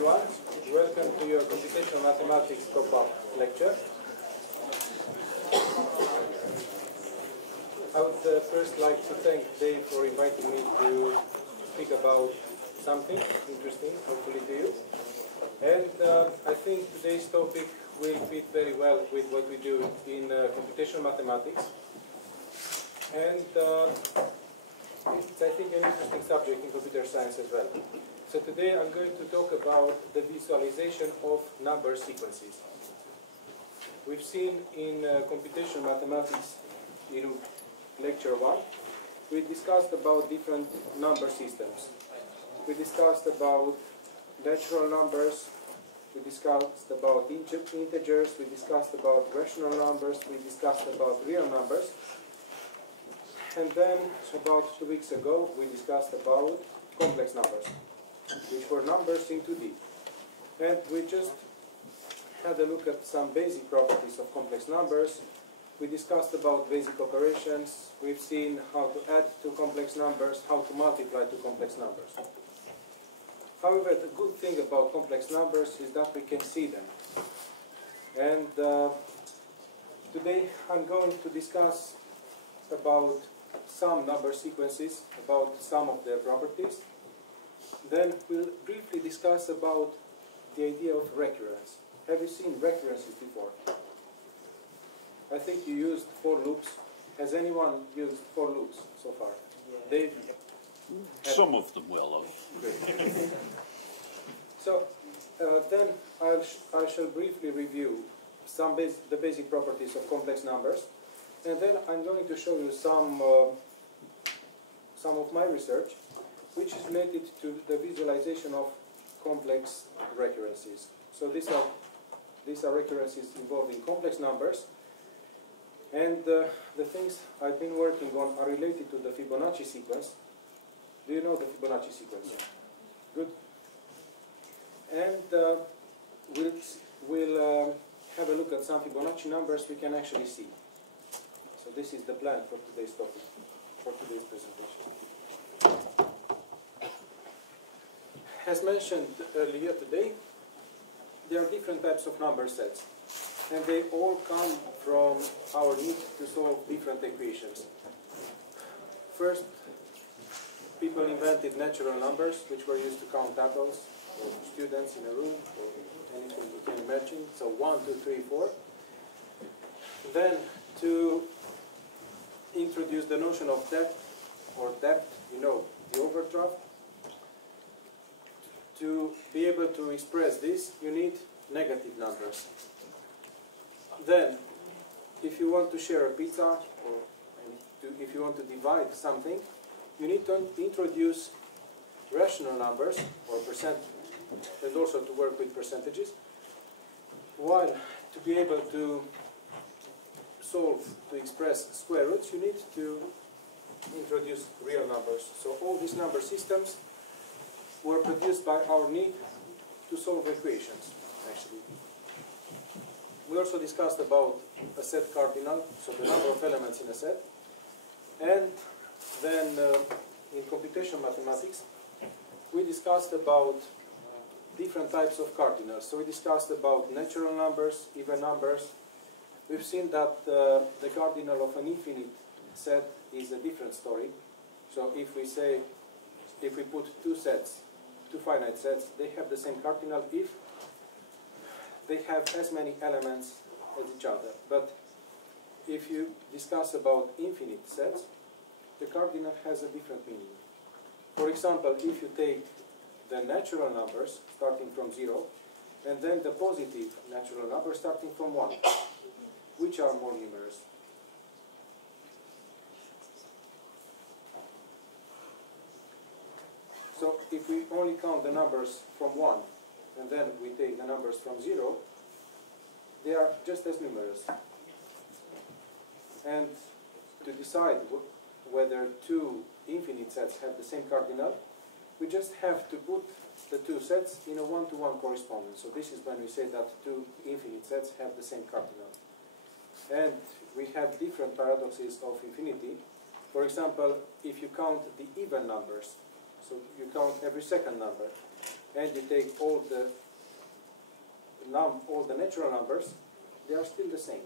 everyone. Welcome to your computational mathematics pop-up lecture. I would first like to thank Dave for inviting me to speak about something interesting, hopefully to you. And I think today's topic will fit very well with what we do in computational mathematics. And it's, I think, an interesting subject in computer science as well. So today I'm going to talk about the visualization of number sequences. We've seen in computational mathematics in lecture 1, we discussed about different number systems. We discussed about natural numbers, we discussed about integers, we discussed about rational numbers, we discussed about real numbers. And then, about 2 weeks ago, we discussed about complex numbers, which were numbers in 2D. And we just had a look at some basic properties of complex numbers. We discussed about basic operations. We've seen how to add to complex numbers, how to multiply to complex numbers. However, the good thing about complex numbers is that we can see them. And today I'm going to discuss about some number sequences, about some of their properties. Then we'll briefly discuss about the idea of recurrence. Have you seen recurrences before? I think you used for loops. Has anyone used for loops so far? Yeah. Dave? Some of them will. Good. So then I shall briefly review the basic properties of complex numbers. And then I'm going to show you some of my research, which is related to the visualization of complex recurrences. So these are recurrences involving complex numbers. And the things I've been working on are related to the Fibonacci sequence. Do you know the Fibonacci sequence? Good. And we'll have a look at some Fibonacci numbers we can actually see. So this is the plan for today's topic, for today's presentation. As mentioned earlier today, there are different types of number sets, and they all come from our need to solve different equations. First, people invented natural numbers, which were used to count apples, or students in a room, or anything you can imagine. So 1, 2, 3, 4. Then to introduce the notion of depth, you know, the overdraft. To be able to express this, you need negative numbers. Then, if you want to share a pizza, or if you want to divide something, you need to introduce rational numbers, or percent, and also to work with percentages. While to be able to express square roots, you need to introduce real numbers. So all these number systems were produced by our need to solve equations, actually. We also discussed about a set cardinal, so the number of elements in a set. And then in computational mathematics, we discussed about different types of cardinals. So we discussed about natural numbers, even numbers. We've seen that the cardinal of an infinite set is a different story. So if we put two finite sets, they have the same cardinal if they have as many elements as each other. But if you discuss about infinite sets, the cardinal has a different meaning. For example, if you take the natural numbers starting from 0, and then the positive natural number starting from 1, which are more numerous? So if we only count the numbers from 1, and then we take the numbers from 0, they are just as numerous. And to decide whether two infinite sets have the same cardinal, we just have to put the two sets in a one-to-one correspondence. So this is when we say that two infinite sets have the same cardinal. And we have different paradoxes of infinity. For example, if you count the even numbers, so you count every second number, and you take all the natural numbers, they are still the same.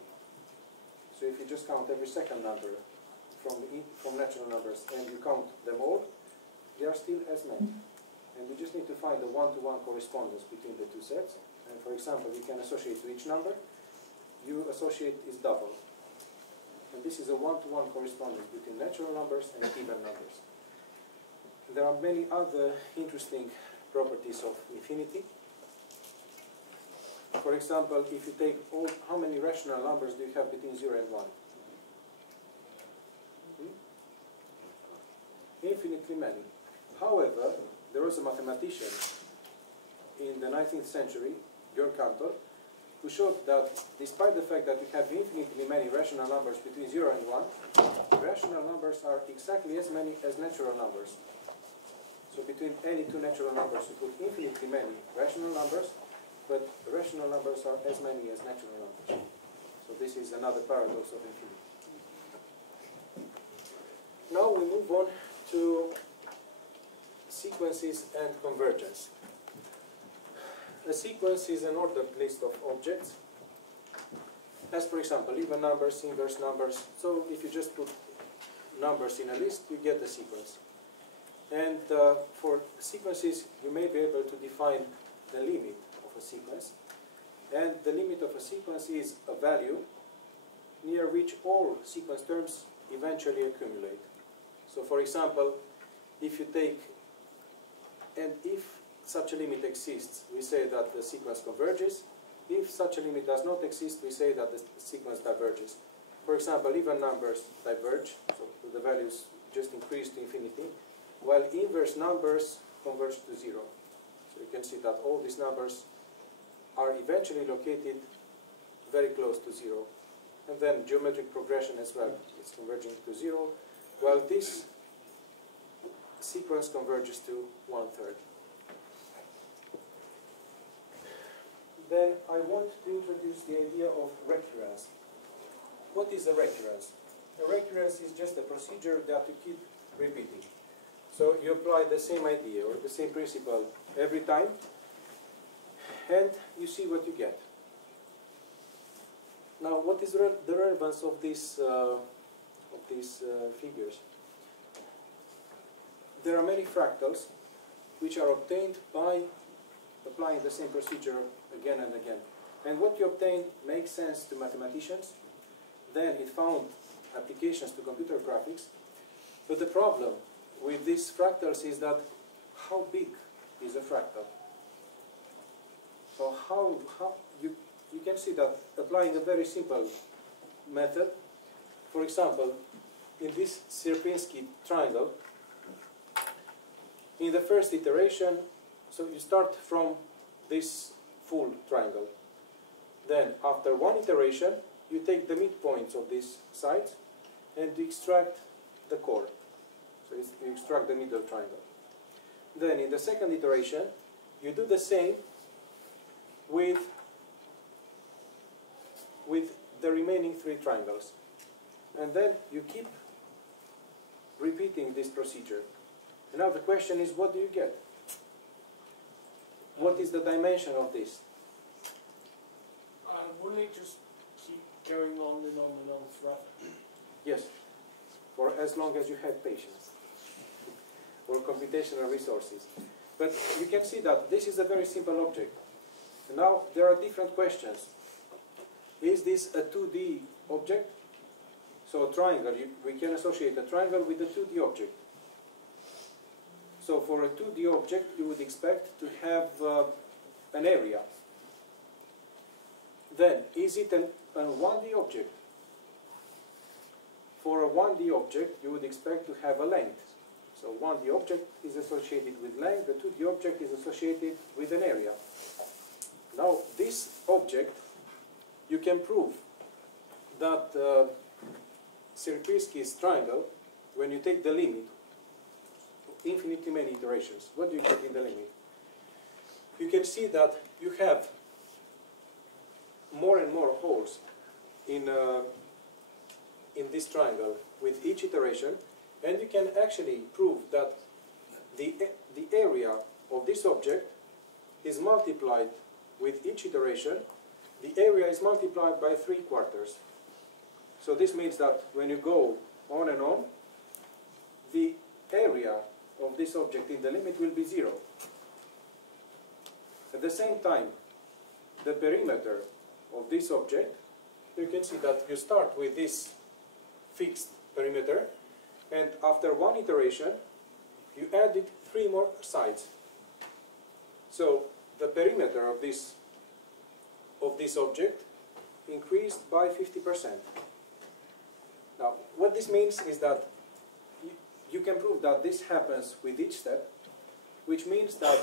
So if you just count every second number from natural numbers and you count them all, they are still as many. And you just need to find the one-to-one correspondence between the two sets. And for example, you can associate to each number, you associate is double. And this is a one-to-one correspondence between natural numbers and even numbers. There are many other interesting properties of infinity. For example, if you take how many rational numbers do you have between 0 and 1? Infinitely many. However, there was a mathematician in the 19th century, Georg Cantor, who showed that despite the fact that you have infinitely many rational numbers between 0 and 1, rational numbers are exactly as many as natural numbers. So between any two natural numbers, you put infinitely many rational numbers, but rational numbers are as many as natural numbers. So this is another paradox of infinity. Now we move on to sequences and convergence. A sequence is an ordered list of objects, as for example, even numbers, inverse numbers. So if you just put numbers in a list, you get a sequence. And for sequences, you may be able to define the limit of a sequence. And the limit of a sequence is a value near which all sequence terms eventually accumulate. So for example, if you take, and if such a limit exists, we say that the sequence converges. If such a limit does not exist, we say that the sequence diverges. For example, even numbers diverge, so the values just increase to infinity, while inverse numbers converge to 0. So you can see that all these numbers are eventually located very close to 0. And then geometric progression as well is converging to 0, while this sequence converges to 1/3. Then I want to introduce the idea of recurrence. What is a recurrence? A recurrence is just a procedure that you keep repeating. So you apply the same idea or the same principle every time, and you see what you get. Now, what is the relevance of these figures? There are many fractals which are obtained by applying the same procedure again and again. And what you obtain makes sense to mathematicians. Then it found applications to computer graphics. But the problem with these fractals is that how big is a fractal? So you can see that applying a very simple method, for example, in this Sierpinski triangle, in the first iteration, so you start from this full triangle. Then, after one iteration, you take the midpoints of these sides and you extract the core. So you extract the middle triangle. Then, in the second iteration, you do the same with the remaining three triangles. And then you keep repeating this procedure. And now the question is, what do you get? What is the dimension of this? Wouldn't it just keep going on and on and on forever? Yes, for as long as you have patience or computational resources. But you can see that this is a very simple object. And now there are different questions. Is this a 2D object? So a triangle, we can associate a triangle with a 2D object. So for a 2D object, you would expect to have an area. Then, is it a 1D object? For a 1D object, you would expect to have a length. So 1D object is associated with length, the 2D object is associated with an area. Now, this object, you can prove that Sierpinski's triangle, when you take the limit, infinitely many iterations, what do you get in the limit? You can see that you have more and more holes in this triangle with each iteration, and you can actually prove that the area of this object is multiplied with each iteration, the area is multiplied by 3/4. So this means that when you go on and on, the area of this object in the limit will be 0. At the same time, the perimeter of this object, you can see that you start with this fixed perimeter, and after one iteration, you added 3 more sides. So the perimeter of this object increased by 50%. Now, what this means is that you can prove that this happens with each step, which means that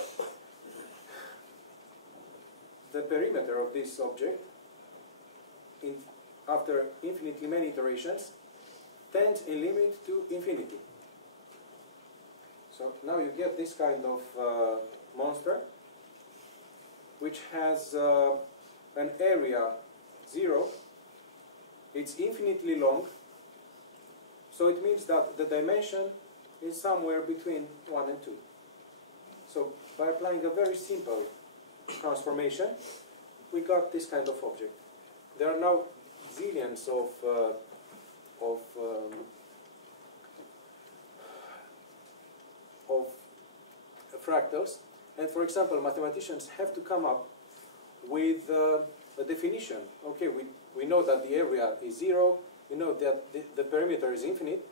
the perimeter of this object, after infinitely many iterations, tends in limit to infinity. So now you get this kind of monster, which has an area 0. It's infinitely long, so it means that the dimension is somewhere between 1 and 2. So by applying a very simple transformation, we got this kind of object. There are now zillions of fractals, and for example, mathematicians have to come up with a definition. Okay, we know that the area is 0, we know that the perimeter is infinite,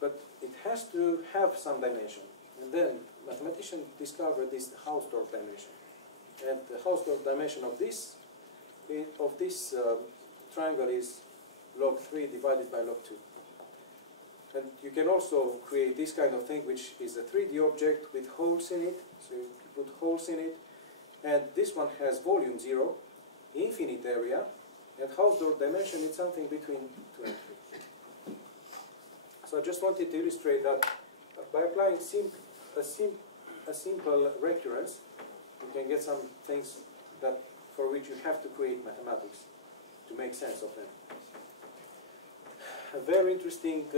but it has to have some dimension. And then mathematicians discovered this Hausdorff dimension. And the Hausdorff dimension of this triangle is log 3 divided by log 2. And you can also create this kind of thing, which is a 3D object with holes in it. So you put holes in it. And this one has volume 0, infinite area, and Hausdorff dimension is something between 2 and 3. So I just wanted to illustrate that by applying a simple recurrence, you can get some things for which you have to create mathematics to make sense of them. A very interesting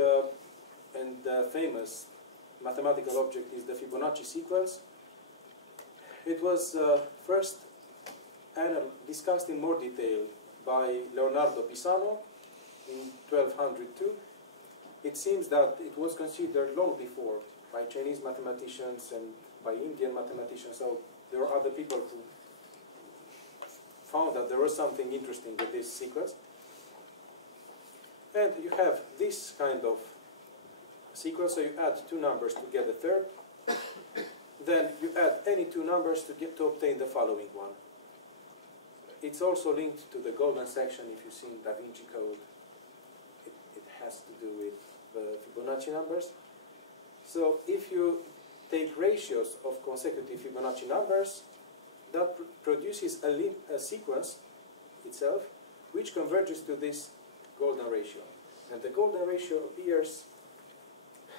and famous mathematical object is the Fibonacci sequence. It was first discussed in more detail by Leonardo Pisano in 1202. It seems that it was considered long before by Chinese mathematicians and by Indian mathematicians. So there are other people who found that there was something interesting with this sequence. And you have this kind of sequence, so you add 2 numbers to get a third. Then you add any 2 numbers to obtain the following one. It's also linked to the golden section. If you've seen Da Vinci Code, it has to do with the Fibonacci numbers. So if you take ratios of consecutive Fibonacci numbers, that produces a sequence itself, which converges to this golden ratio. And the golden ratio appears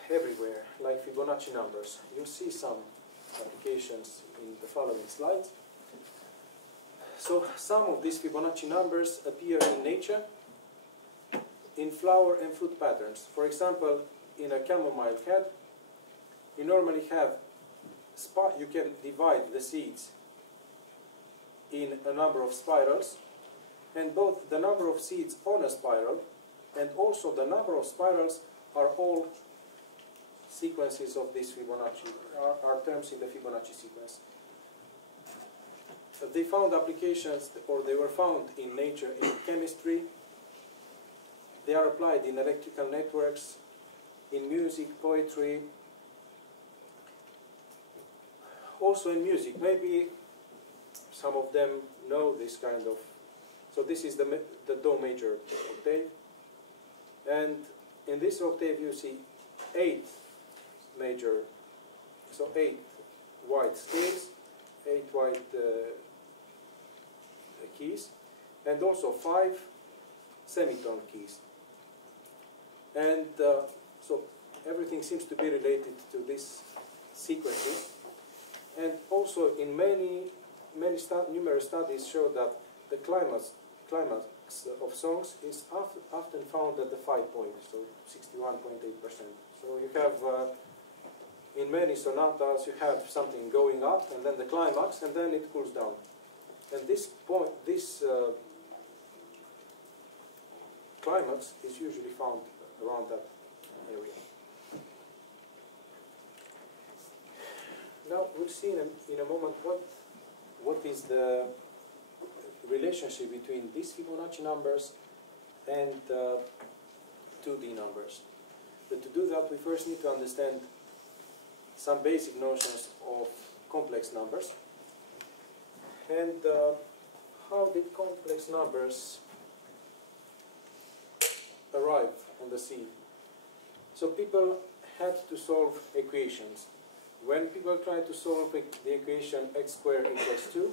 everywhere, like Fibonacci numbers. You'll see some applications in the following slides. So some of these Fibonacci numbers appear in nature, in flower and fruit patterns. For example, in a chamomile head, you normally have, you can divide the seeds in a number of spirals, and both the number of seeds on a spiral and also the number of spirals are all sequences of this Fibonacci, are terms in the Fibonacci sequence. They found applications, or they were found in nature, in chemistry. They are applied in electrical networks, in music, poetry, also in music. Maybe some of them know this kind of. So this is the Do major octave, and in this octave you see 8 major, so 8 white scales, 8 white keys, and also 5 semitone keys. And so everything seems to be related to this sequences. And also in numerous studies show that the climax of songs is often found at the 5 point, so 61.8%. So you have in many sonatas you have something going up and then the climax and then it cools down. And this point, climax is usually found around that area. Now we'll see in a moment what is the relationship between these Fibonacci numbers and 2D numbers. But to do that we first need to understand some basic notions of complex numbers. And how did complex numbers arrive on the scene? So people had to solve equations. When people tried to solve the equation x squared equals 2,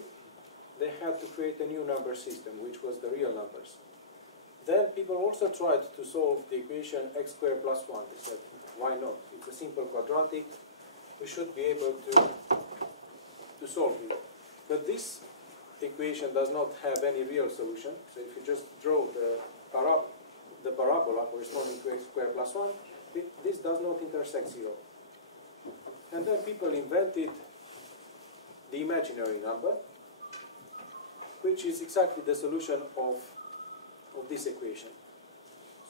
they had to create a new number system, which was the real numbers. Then people also tried to solve the equation x squared plus 1. They said, why not? It's a simple quadratic. We should be able to solve it. But this equation does not have any real solution. So if you just draw the parabola corresponding to x squared plus 1, this does not intersect 0. And then people invented the imaginary number, which is exactly the solution of this equation.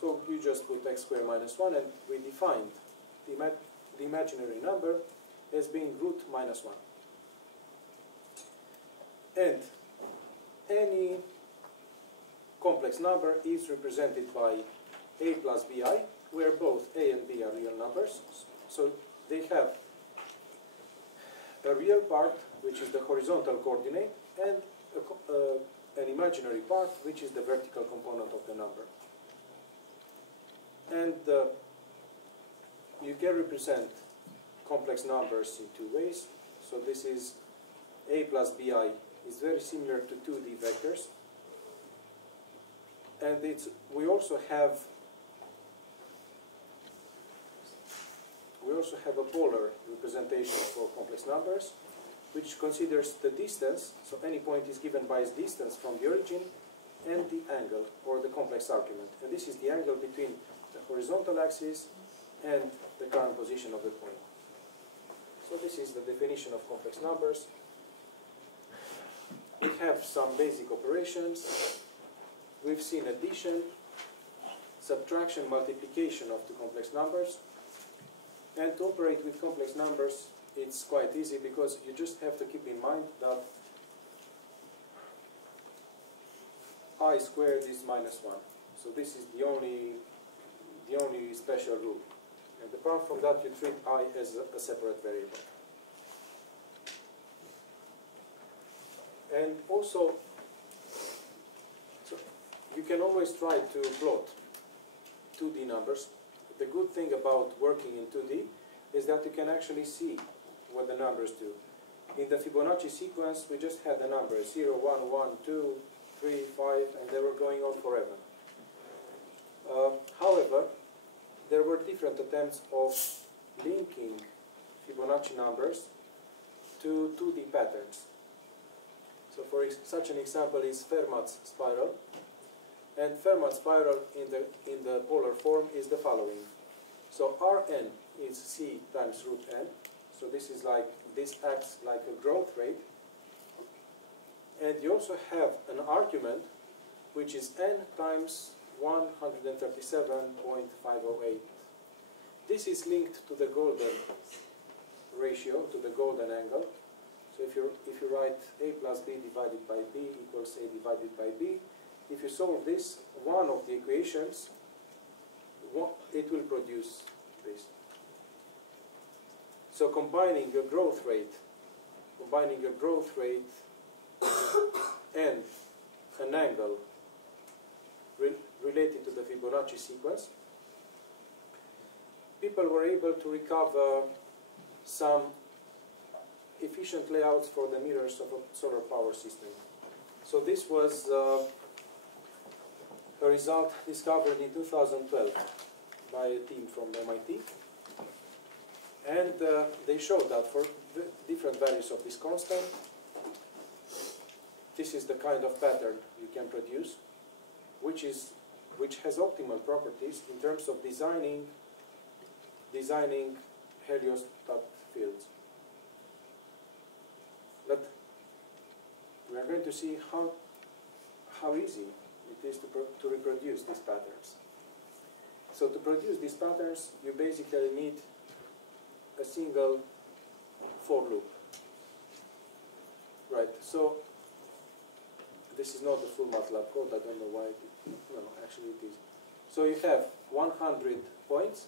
So you just put x squared minus 1, and we defined the imaginary number as being root minus 1. And any complex number is represented by a plus bi, where both a and b are real numbers. So they have a real part, which is the horizontal coordinate, and an imaginary part, which is the vertical component of the number. And you can represent complex numbers in two ways. So this is a plus bi is very similar to 2D vectors. And we also have a polar representation for complex numbers, which considers the distance, so any point is given by its distance from the origin, and the angle, or the complex argument. And this is the angle between the horizontal axis and the current position of the point. So this is the definition of complex numbers. We have some basic operations. We've seen addition, subtraction, multiplication of two complex numbers. And to operate with complex numbers, it's quite easy because you just have to keep in mind that I squared is minus 1. So this is the only special rule. And apart from that, you treat I as a separate variable. And also, so you can always try to plot 2D numbers. The good thing about working in 2D is that you can actually see what the numbers do. In the Fibonacci sequence, we just had the numbers 0, 1, 1, 2, 3, 5, and they were going on forever. However, there were different attempts of linking Fibonacci numbers to 2D patterns. So for such an example is Fermat's spiral. And Fermat's spiral in the polar form is the following. So Rn is C times root n. So this acts like a growth rate. And you also have an argument which is n times 137.508. This is linked to the golden ratio, to the golden angle. So if you write a plus b divided by b equals a divided by b, if you solve this, one of the equations, it will produce this. So combining your growth rate and an angle related to the Fibonacci sequence, people were able to recover some efficient layouts for the mirrors of a solar power system. So this was a result discovered in 2012 by a team from MIT. And they showed that for different values of this constant, this is the kind of pattern you can produce, which has optimal properties in terms of designing heliostat fields. But we are going to see how easy it is to reproduce these patterns. So to produce these patterns, you basically need a single for loop. Right, so this is not the full MATLAB code, I don't know why, no, actually it is. So you have 100 points,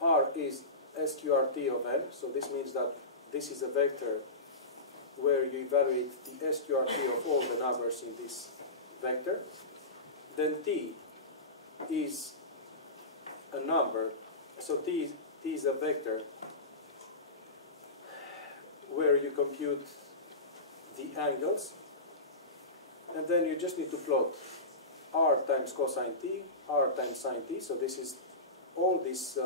R is SQRT of n, so this means that this is a vector where you evaluate the SQRT of all the numbers in this vector. Then T is a number, so T is a vector where you compute the angles, and then you just need to plot R times cosine T, R times sine T, so this is all these,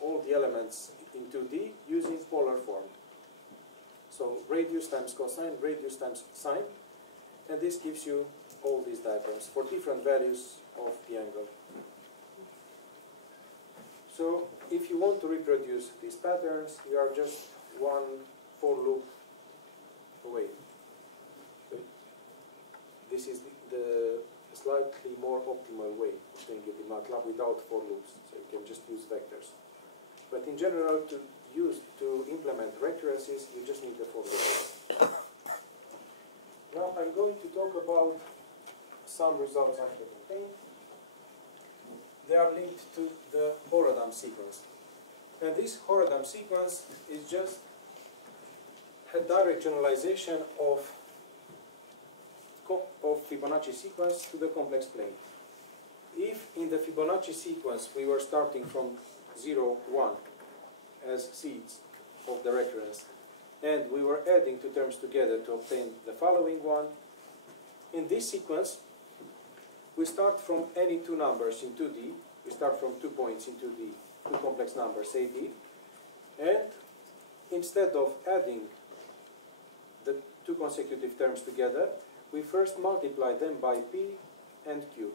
all the elements in 2D using polar form. So radius times cosine, radius times sine, and this gives you all these diagrams for different values of the angle. So if you want to reproduce these patterns, you are just one for loop away. Okay. This is the slightly more optimal way of doing it in MATLAB without for loops. So you can just use vectors. But in general, to implement recurrences, you just need the for loop. Now I'm going to talk about some results after the thing. They are linked to the Horadam sequence. And this Horadam sequence is just a direct generalization of Fibonacci sequence to the complex plane. If in the Fibonacci sequence we were starting from 0, 1 as seeds of the recurrence, and we were adding two terms together to obtain the following one, in this sequence we start from any two numbers in 2D, we start from 2 points in 2D, two complex numbers, say D, and instead of adding the two consecutive terms together, we first multiply them by P and Q,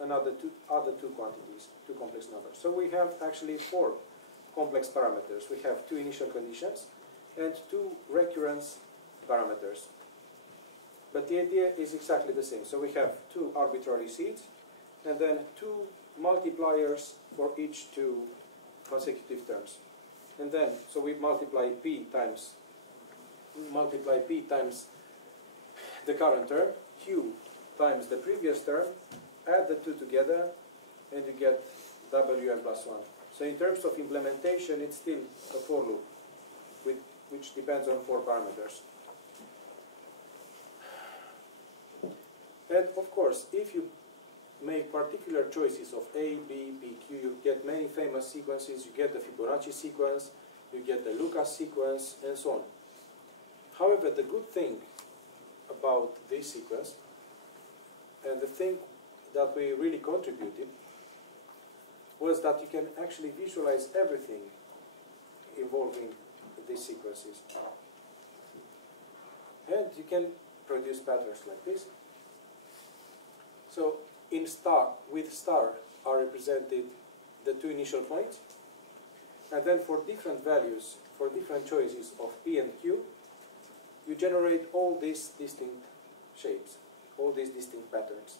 other two quantities, two complex numbers. So we have actually 4 complex parameters. We have 2 initial conditions and 2 recurrence parameters. But the idea is exactly the same. So we have 2 arbitrary seeds and then 2 multipliers for each 2 consecutive terms. And then, so we multiply P times the current term, Q times the previous term, add the two together, and you get Wn plus 1. So in terms of implementation, it's still a for loop, which depends on 4 parameters. And of course, if you make particular choices of A, B, P, Q, you get many famous sequences. You get the Fibonacci sequence, you get the Lucas sequence, and so on. However, the good thing about this sequence, and the thing that we really contributed, was that you can actually visualize everything involving these sequences. And you can produce patterns like this. So in star, with star are represented the 2 initial points, and then for different values, for different choices of P and Q, you generate all these distinct shapes, all these distinct patterns.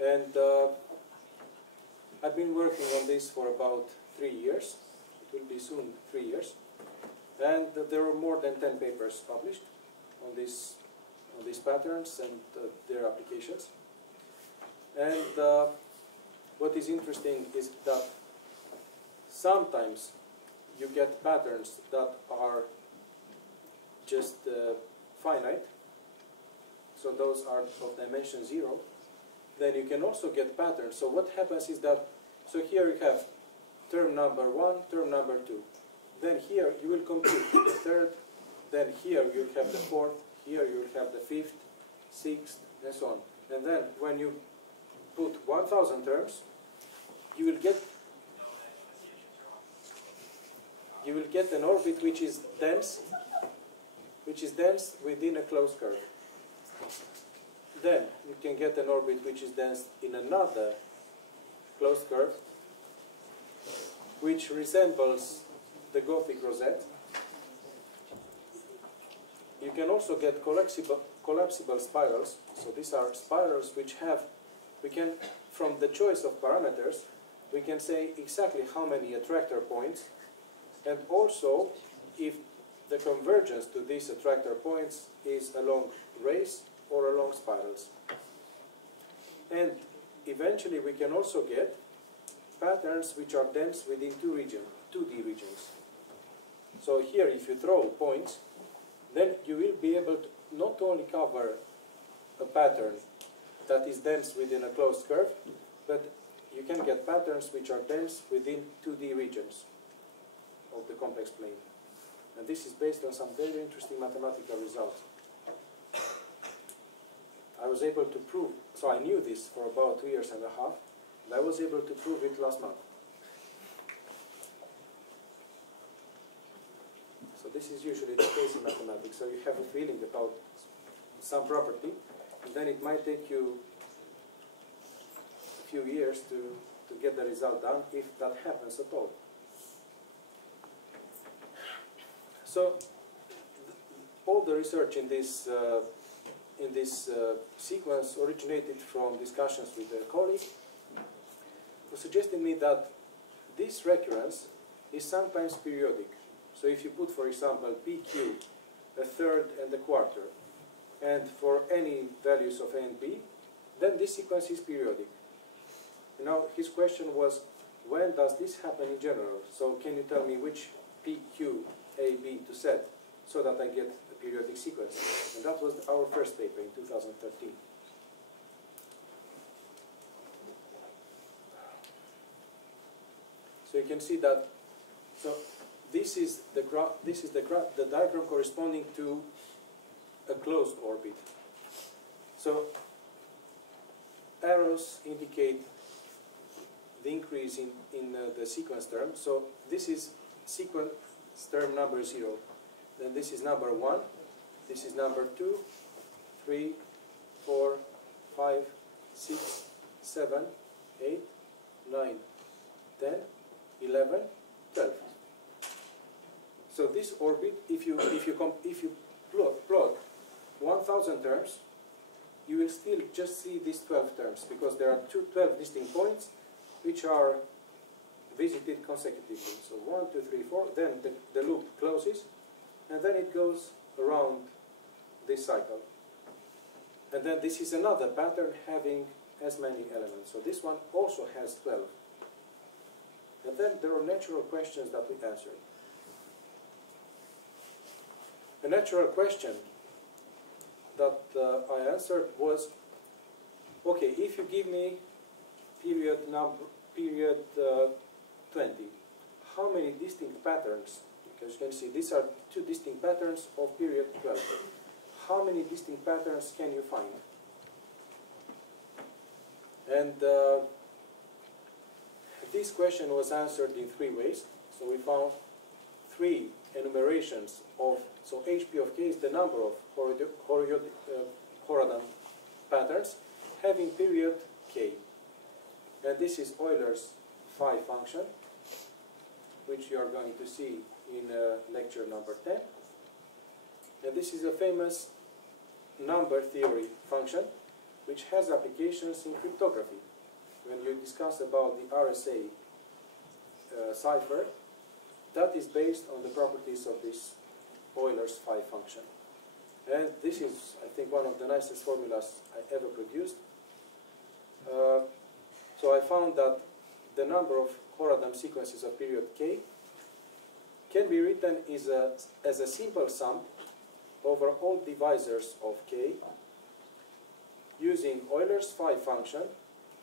And I've been working on this for about 3 years. It will be soon 3 years. And there were more than 10 papers published on these patterns and their applications. And what is interesting is that sometimes you get patterns that are just finite, so those are of dimension 0. Then you can also get patterns. So what happens is that, so here you have term number 1, term number 2. Then here you will compute the third, then here you'll have the 4th, here you'll have the 5th, 6th, and so on. And then when you put 1,000 terms, you will get an orbit which is dense within a closed curve. Then you can get an orbit which is dense in another closed curve, which resembles the the Gothic rosette. You can also get collapsible spirals. So these are spirals which have, we can, from the choice of parameters, we can say exactly how many attractor points, and also if the convergence to these attractor points is along rays or along spirals. And eventually we can also get patterns which are dense within 2D regions. So here, if you throw points, then you will be able to not only cover a pattern that is dense within a closed curve, but you can get patterns which are dense within 2D regions of the complex plane. And this is based on some very interesting mathematical results. I was able to prove, so I knew this for about 2.5 years, and I was able to prove it last month. So this is usually the case in mathematics. So you have a feeling about some property, and then it might take you a few years to get the result done, if that happens at all. So all the research in this sequence originated from discussions with a colleague who suggested me that this recurrence is sometimes periodic. So if you put, for example, PQ, a third and a quarter, and for any values of A and B, then this sequence is periodic. Now his question was, when does this happen in general? So can you tell me which PQ, A, B to set, so that I get a periodic sequence? And that was our first paper in 2013. So you can see that, so this is the diagram corresponding to a closed orbit. So arrows indicate the increase in the sequence term. So this is sequence term number 0. Then this is number 1. This is number 2, 3, 4, 5, 6, 7, 8, 9, 10, 11, 12. So this orbit, if you plot 1,000 terms, you will still just see these 12 terms, because there are 12 distinct points which are visited consecutively. So 1, 2, 3, 4, then the loop closes, and then it goes around this cycle. And then this is another pattern having as many elements. So this one also has 12. And then there are natural questions that we answered. A natural question that I answered was, okay, if you give me period 20, how many distinct patterns, because you can see these are 2 distinct patterns of period 12. How many distinct patterns can you find? And this question was answered in 3 ways. So we found 3 enumerations of, so HP of k is the number of Horadam patterns having period k. And this is Euler's phi function, which you are going to see in lecture number 10. And this is a famous number theory function, which has applications in cryptography. When you discuss about the RSA cipher, that is based on the properties of this Euler's phi function. And this is, I think, one of the nicest formulas I ever produced. So I found that the number of Horadam sequences of period k can be written as a simple sum over all divisors of k using Euler's phi function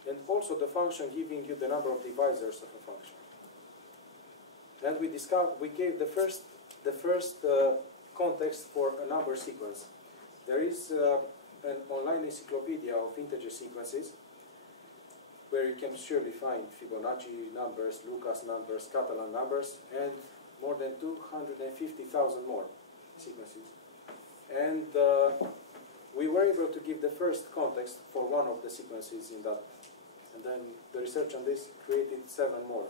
and also the function giving you the number of divisors of a function. And we gave the first context for a number sequence. There is an online encyclopedia of integer sequences where you can surely find Fibonacci numbers, Lucas numbers, Catalan numbers, and more than 250,000 more sequences. And we were able to give the first context for one of the sequences in that. And then the research on this created 7 more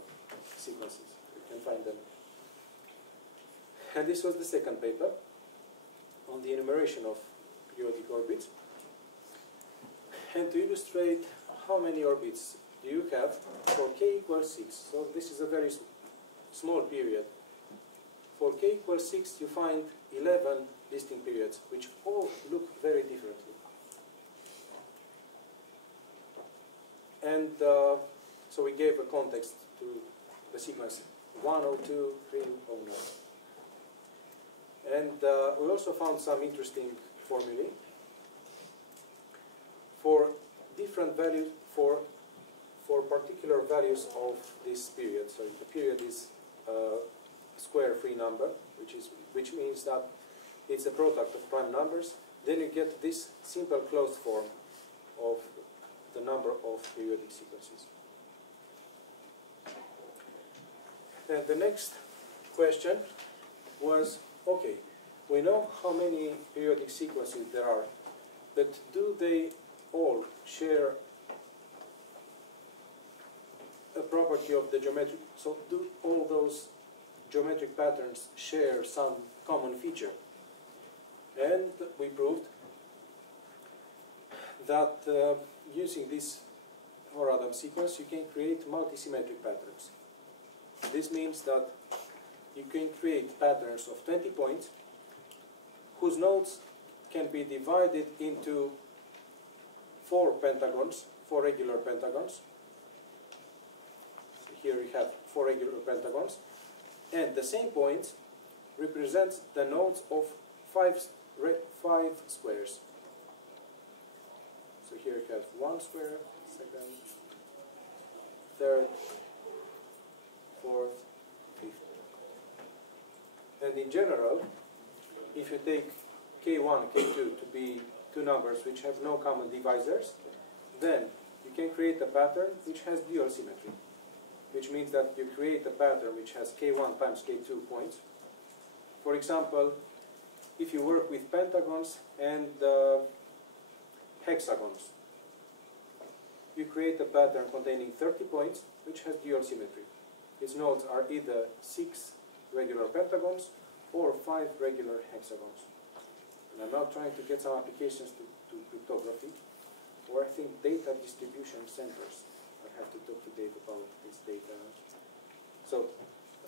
sequences. You can find them And this was the second paper on the enumeration of periodic orbits. And to illustrate how many orbits do you have for k equals 6. So this is a very small period. For k equals 6, you find 11 distinct periods, which all look very differently. And so we gave a context to the sequence 102, 309. And we also found some interesting formulae for different values, for particular values of this period. So the period is a square free number, which means that it's a product of prime numbers. Then you get this simple closed form of the number of periodic sequences. And the next question was, okay, we know how many periodic sequences there are, but do they all share a property of the geometric? So do all those geometric patterns share some common feature? And we proved that using this Horadam sequence, you can create multisymmetric patterns. This means that you can create patterns of 20 points whose nodes can be divided into 4 pentagons, 4 regular pentagons. So here we have 4 regular pentagons. And the same points represents the nodes of 5 squares. So here you have 1 square, second, third, fourth, fifth. And in general, if you take K1, K2 to be two numbers which have no common divisors, then you can create a pattern which has dual symmetry, which means that you create a pattern which has K1 times K2 points. For example, if you work with pentagons and hexagons, you create a pattern containing 30 points which has dual symmetry. Its nodes are either 6 regular pentagons or 5 regular hexagons. And I'm now trying to get some applications to cryptography, or I think data distribution centers. I have to talk to Dave about this data. So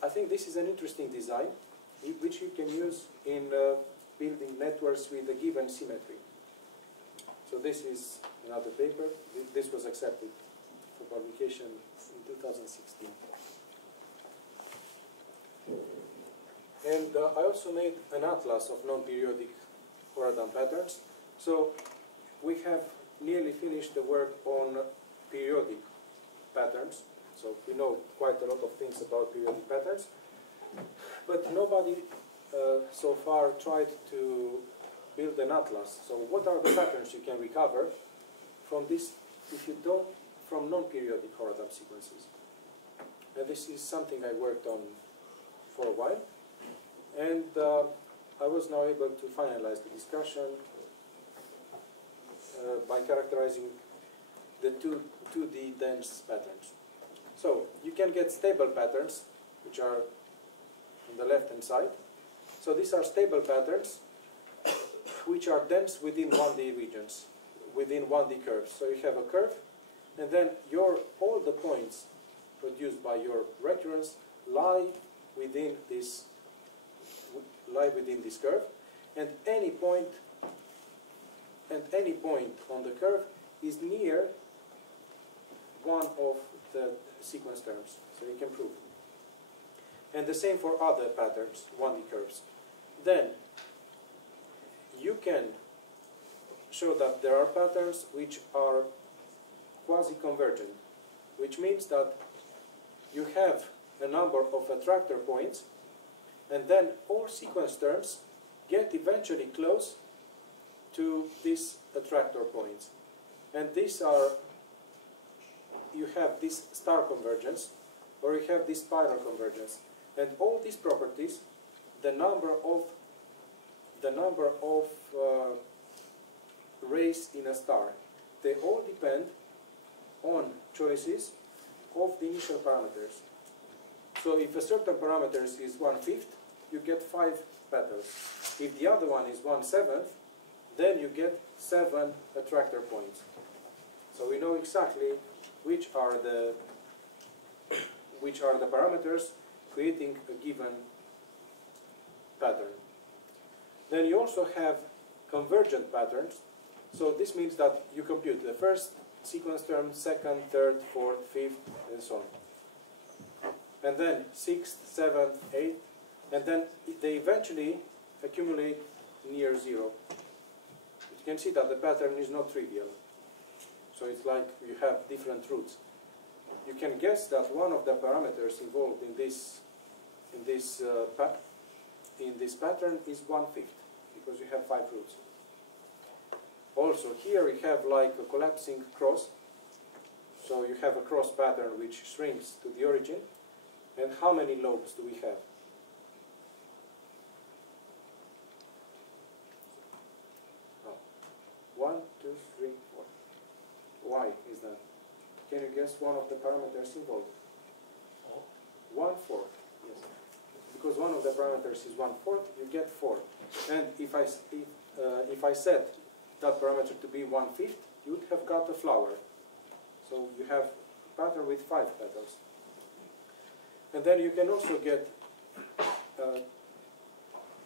I think this is an interesting design which you can use in building networks with a given symmetry. So this is another paper. This was accepted for publication in 2016. And I also made an atlas of non-periodic Horadam patterns. So we have nearly finished the work on periodic patterns. So we know quite a lot of things about periodic patterns. But nobody so far tried to build an atlas. So what are the patterns you can recover from this, if you don't, from non-periodic Horadam sequences? And this is something I worked on for a while. And I was now able to finalize the discussion by characterizing the 2D dense patterns. So you can get stable patterns, which are on the left-hand side. So these are stable patterns which are dense within 1D regions, within 1D curves. So you have a curve, and then all the points produced by your recurrence lie within this curve, and any point on the curve is near one of the sequence terms. So you can prove. And the same for other patterns, 1D curves. Then you can show that there are patterns which are quasi-convergent, which means that you have a number of attractor points, and then all sequence terms get eventually close to these attractor points. And these are, you have this star convergence, or you have this spiral convergence. And all these properties, the number of rays in a star, they all depend on choices of the initial parameters. So if a certain parameter is 1/5, you get 5 petals. If the other one is 1/7, then you get 7 attractor points. So we know exactly which are the parameters creating a given pattern. Then you also have convergent patterns. So this means that you compute the first sequence term, second, third, fourth, fifth, and so on. And then 6th, 7th, 8th, and then they eventually accumulate near 0. You can see that the pattern is not trivial. So it's like you have different roots. You can guess that one of the parameters involved in this pattern is 1/5, because you have 5 roots. Also, here we have like a collapsing cross. So you have a cross pattern which shrinks to the origin. And how many lobes do we have? Oh. 1, 2, 3, 4. Why is that? Can you guess one of the parameters involved? 1/4. Yes. Because one of the parameters is 1/4, you get 4. And if I set that parameter to be 1/5, you would have got a flower. So you have a pattern with 5 petals. And then you can also get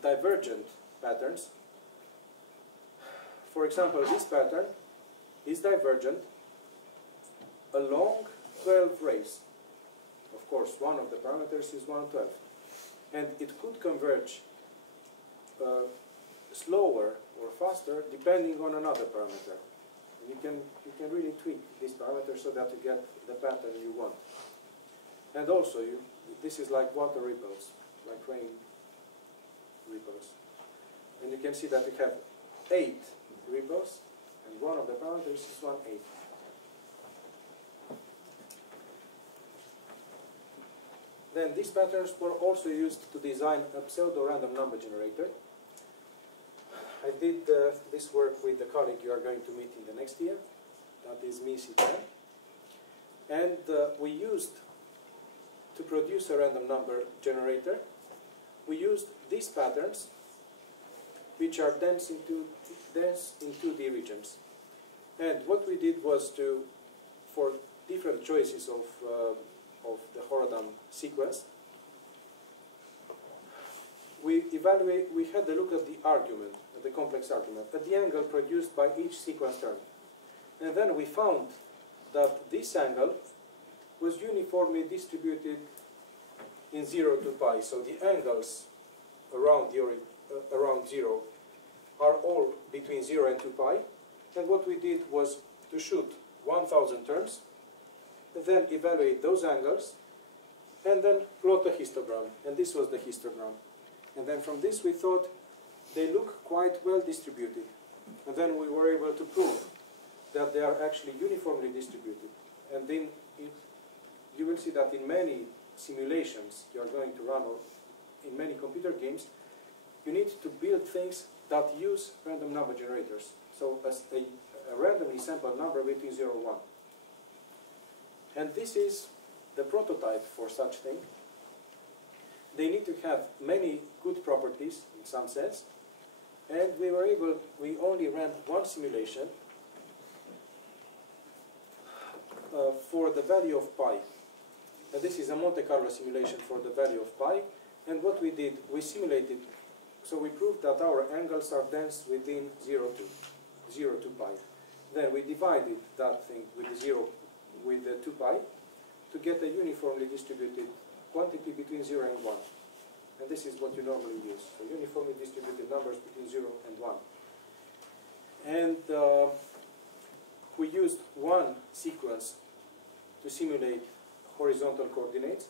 divergent patterns. For example, this pattern is divergent along 12 rays. Of course, one of the parameters is 1/12. And it could converge slower or faster depending on another parameter. And you can really tweak this parameter so that you get the pattern you want. And also, this is like water ripples, like rain ripples. And you can see that you have 8 ripples, and one of the parameters is 1/8. Then these patterns were also used to design a pseudo-random number generator. I did this work with the colleague you are going to meet in the next year. That is me, Sitan. And we used, to produce a random number generator, we used these patterns, which are dense in 2D regions. And what we did was to, for different choices of the Horadam sequence, we had a look at the argument, the complex argument, at the angle produced by each sequence term. And then we found that this angle was uniformly distributed in 0 to pi. So the angles around 0 are all between 0 and 2 pi. And what we did was to shoot 1,000 terms, and then evaluate those angles, and then plot a histogram. And this was the histogram. And then from this we thought they look quite well distributed. And then we were able to prove that they are actually uniformly distributed. And then you will see that in many simulations you are going to run, or in many computer games, you need to build things that use random number generators. So as a randomly sampled number between 0 and 1. And this is the prototype for such thing. They need to have many good properties in some sense. And we only ran one simulation for the value of pi. And this is a Monte Carlo simulation for the value of pi. And what we did, we simulated, so we proved that our angles are dense within 0 to pi. Then we divided that thing with the 2 pi to get a uniformly distributed quantity between 0 and 1. And this is what you normally use. So uniformly distributed numbers between 0 and 1. And we used one sequence to simulate horizontal coordinates.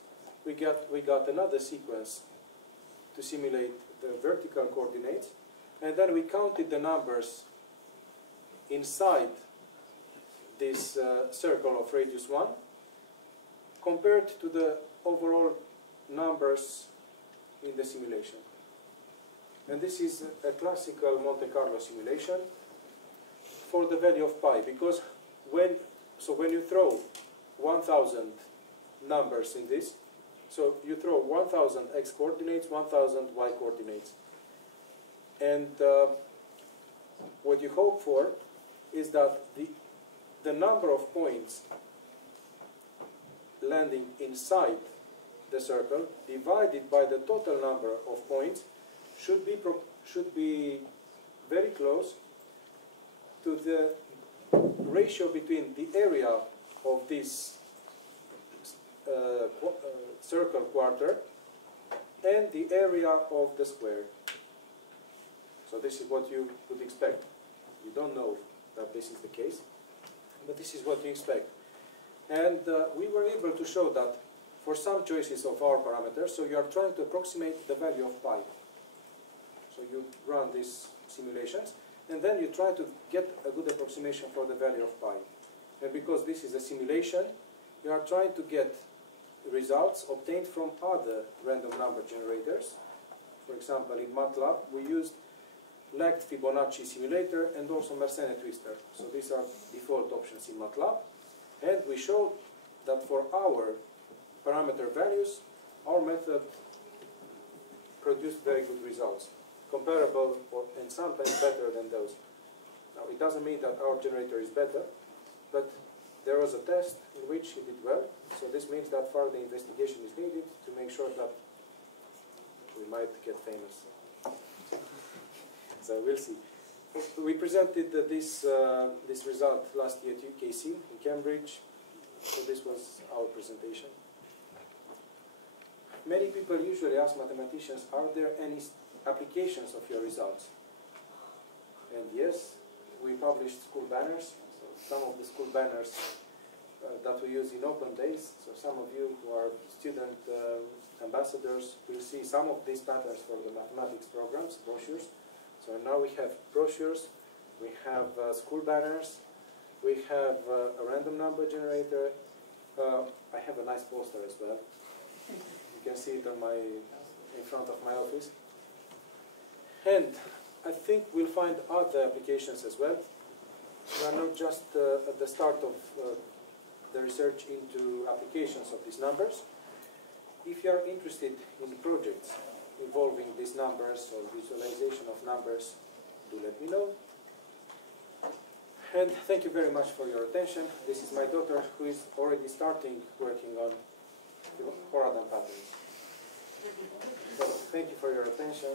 We got another sequence to simulate the vertical coordinates. And then we counted the numbers inside this circle of radius 1 compared to the overall numbers in the simulation. And this is a classical Monte Carlo simulation for the value of pi, because when you throw 1,000 numbers in this, So you throw 1000 x coordinates, 1000 y coordinates. And what you hope for is that the number of points landing inside the circle divided by the total number of points should be very close to the ratio between the area of this circle quarter and the area of the square. So this is what you would expect. You don't know that this is the case, but this is what you expect. And we were able to show that for some choices of our parameters, so you are trying to approximate the value of pi. So you run these simulations, and then you try to get a good approximation for the value of pi. And because this is a simulation, you are trying to get results obtained from other random number generators. For example, in MATLAB, we used lagged Fibonacci simulator and also Mersenne twister. So these are default options in MATLAB. And we showed that for our parameter values, our method produced very good results, comparable and sometimes better than those. Now, it doesn't mean that our generator is better, but there was a test in which it did well, so this means that further investigation is needed to make sure that we might get famous. So we'll see. We presented this result last year at UKC in Cambridge, so this was our presentation. Many people usually ask mathematicians, are there any applications of your results? And yes, we published school banners. So some of the school banners that we use in open days. So some of you who are student ambassadors will see some of these patterns for the mathematics programs, brochures. So now we have brochures, we have school banners, we have a random number generator. I have a nice poster as well. You can see it on in front of my office. And I think we'll find other applications as well. We are not just at the start of the research into applications of these numbers. If you are interested in projects involving these numbers or visualization of numbers, do let me know. And thank you very much for your attention. This is my daughter who is already starting working on Horadam patterns. So thank you for your attention.